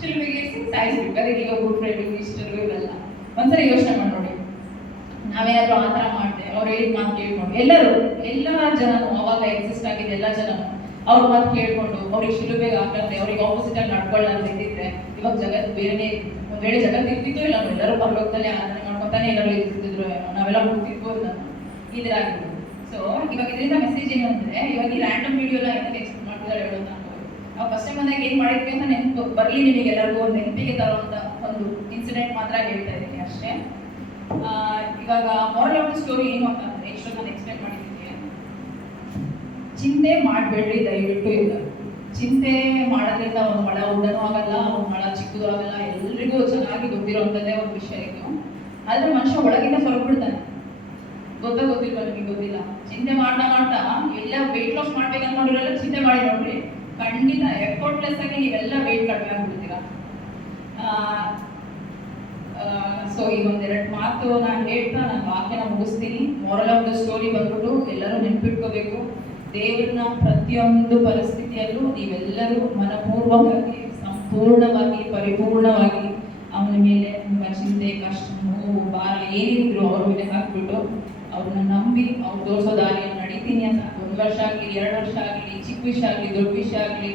ಶಿಲ್ಪಿಗೆ ಸಾಯಿಸ್ಬಿಟ್ವಿ. ಅದಕ್ಕೆ ಈಗ ಗುಡ್ ಫ್ರೈಡೆ ಈಸ್ಟರ್ ಇವೆಲ್ಲ ಒಂದ್ಸರಿ ಯೋಚನೆ ಮಾಡಿ ನೋಡಿ, ನಾವೇನಾದ್ರೂ ಆ ಥರ ಮಾಡಿದೆ, ಅವ್ರು ಹೇಳಿದ ಮಾತು ಕೇಳ್ಕೊಂಡು ಎಲ್ಲ ಜನನು ಅವಾಗ ಎಕ್ಸಿಸ್ಟ್ ಆಗಿದೆ, ಎಲ್ಲ ಜನನು ಅವ್ರ ಮಾತು ಕೇಳ್ಕೊಂಡು ಅವ್ರಿಗೆ ಶಿಲುಬೆಗೆ ಹಾಕಂದ್ರೆ, ಅವ್ರಿಗೆ ಆಪೋಸಿಟ್ ಆಗಿ ನಡ್ಕೊಳ್ಳೋದು ಇದ್ದಿದ್ರೆ ಇವಾಗ ಜಗತ್ತು ಬೇರೆನೇ, ಒಂದ್ ವೇಳೆ ಜಗತ್ತು ಇರ್ತಿತ್ತು ಇಲ್ಲ, ಎಲ್ಲರೂ ಪರಲೋಕದಲ್ಲಿ ಆರಾಧನೆ ಮಾಡ್ಕೊತಾನೆ ಎಲ್ಲರೂ ಇರ್ತಿದ್ರು, ನಾವೆಲ್ಲ ಹುಡ್ತಿದ್ವು ಇಲ್ಲ ಇದ್ರಾಗಿದ್ದು. ಸೊ ಇವಾಗ ಇದರಿಂದ ಮೆಸೇಜ್ ಏನು ಅಂದ್ರೆ, ಇವಾಗ ಈ ರ್ಯಾಂಡಮ್ ವಿಡಿಯೋ ಎಲ್ಲ ಏನಕ್ಕೆ ಎಕ್ಸ್ಪೆಕ್ಟ್ ಮಾಡ್ತಿದ್ದಾರೆ ಹೇಳೋದು, ನಾವು ಫಸ್ಟ್ ಟೈಮ್ ಬಂದಾಗ ಏನ್ ಮಾಡಿದ್ವಿ ಅಂತ ನೆನಪು ಬರಲಿ ನಿಮಗೆ ಎಲ್ಲರಿಗೂ, ಒಂದು ನೆನಪಿಗೆ ತರುವಂತ ಒಂದು ಇನ್ಸಿಡೆಂಟ್ ಮಾತ್ರ ಹೇಳ್ತಾ ಇದ್ದೀನಿ ಅಷ್ಟೇ. ಇವಾಗ ಮಾರಲ್ ಆಫ್ ದ ಸ್ಟೋರಿ ಏನು ಅಂತಂದ್ರೆ, ಇಷ್ಟು ನಾನು ಎಕ್ಸ್ಪ್ಲೇನ್ ಮಾಡಿದ್ದೀನಿ, ಚಿಂತೆ ಮಾಡಬೇಡ್ರಿ ದಯವಿಟ್ಟು. ಇಲ್ಲ ಚಿಂತೆ ಮಾಡೋದ್ರಿಂದ ಒಂದು ಮಳ ಉದ್ದನೂ ಆಗಲ್ಲ, ಒಂದು ಮಳ ಚಿಕ್ಕದು ಆಗಲ್ಲ, ಎಲ್ರಿಗೂ ಚೆನ್ನಾಗಿ ಗೊತ್ತಿರೋಂಥದ್ದೇ ಒಂದು ವಿಷಯ ಇದು. ಆದ್ರೆ ಮನುಷ್ಯ ಒಳಗಿಂದ ಹೊರಬಿಡ್ತಾನೆ, ಗೊತ್ತಿಲ್ವ ನಿಮಗೆ ಗೊತ್ತಿಲ್ಲ. ಚಿಂತೆ ಮಾಡ್ತಾ ಎಲ್ಲ ವೆಯ್ಟ್ ಲಾಸ್ ಮಾಡ್ಬೇಕಂತ ನೋಡಿರಲ್ಲ, ಚಿಂತೆ ಮಾಡಿ ನೋಡ್ರಿ, ಖಂಡಿತ ಎಫರ್ಟ್ಲೆಸ್ ಆಗಿ ನೀವೆಲ್ಲ ವೆಯ್ಟ್ ಕಡಿಮೆ ಆಗ್ಬಿಡ್ತೀರಾ. ಸೊ ಈ ಒಂದೆರಡು ಮಾತು ನಾನು ಹೇಳ್ತಾ ನಾನು ವಾಕ್ಯನ ಮುಗಿಸ್ತೀನಿ. ಮಾರಲ್ ಆಫ್ ದ ಸ್ಟೋರಿ ಬಂದ್ಬಿಟ್ಟು ಎಲ್ಲರೂ ನೆನ್ಪಿಟ್ಕೋಬೇಕು, ದೇವ್ರನ್ನ ಪ್ರತಿಯೊಂದು ಪರಿಸ್ಥಿತಿಯಲ್ಲೂ ನೀವೆಲ್ಲರೂ ಮನಪೂರ್ವಕವಾಗಿ, ಸಂಪೂರ್ಣವಾಗಿ, ಪರಿಪೂರ್ಣವಾಗಿ ಅವನ ಮೇಲೆ ನಿಮ್ಮ ಚಿಂತೆ, ಕಷ್ಟ, ನೋವು, ಭಾರ ಏನಿದ್ರು ಅವ್ರ ಮೇಲೆ ಹಾಕ್ಬಿಟ್ಟು ಅವ್ರನ್ನ ನಂಬಿ ಅವ್ರು ತೋರಿಸೋ ದಾರಿಯನ್ನು ನಡೀತೀನಿ ಅಂತ. 1 ವರ್ಷ ಆಗಲಿ, 2 ವರ್ಷ ಆಗಲಿ, ಚಿಕ್ಕ ವಿಷಯ ಆಗಲಿ, ದೊಡ್ಡ ವಿಷಯ ಆಗಲಿ,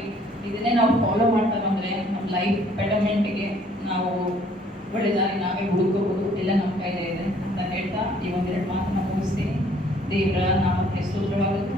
ಇದನ್ನೇ ನಾವು ಫಾಲೋ ಮಾಡ್ತಾ ಬಂದರೆ ನಮ್ಮ ಲೈಫ್ ಬೆಟರ್ಮೆಂಟ್ಗೆ ನಾವು ಒಳ್ಳೆ ದಾರಿ ನಾವೇ ಹುಡುಕೋಬೋದು, ಎಲ್ಲ ನಮ್ಮ ಕೈಲೇ ಇದೆ ಅಂತ ಹೇಳ್ತಾ ಈ ಒಂದೆರಡು ಮಾತನ್ನು ಮುಗಿಸ್ತೀನಿ. ದೇವರ ನಾಮಕ್ಕೆ ಸ್ತೋತ್ರವಾಗುತ್ತೆ.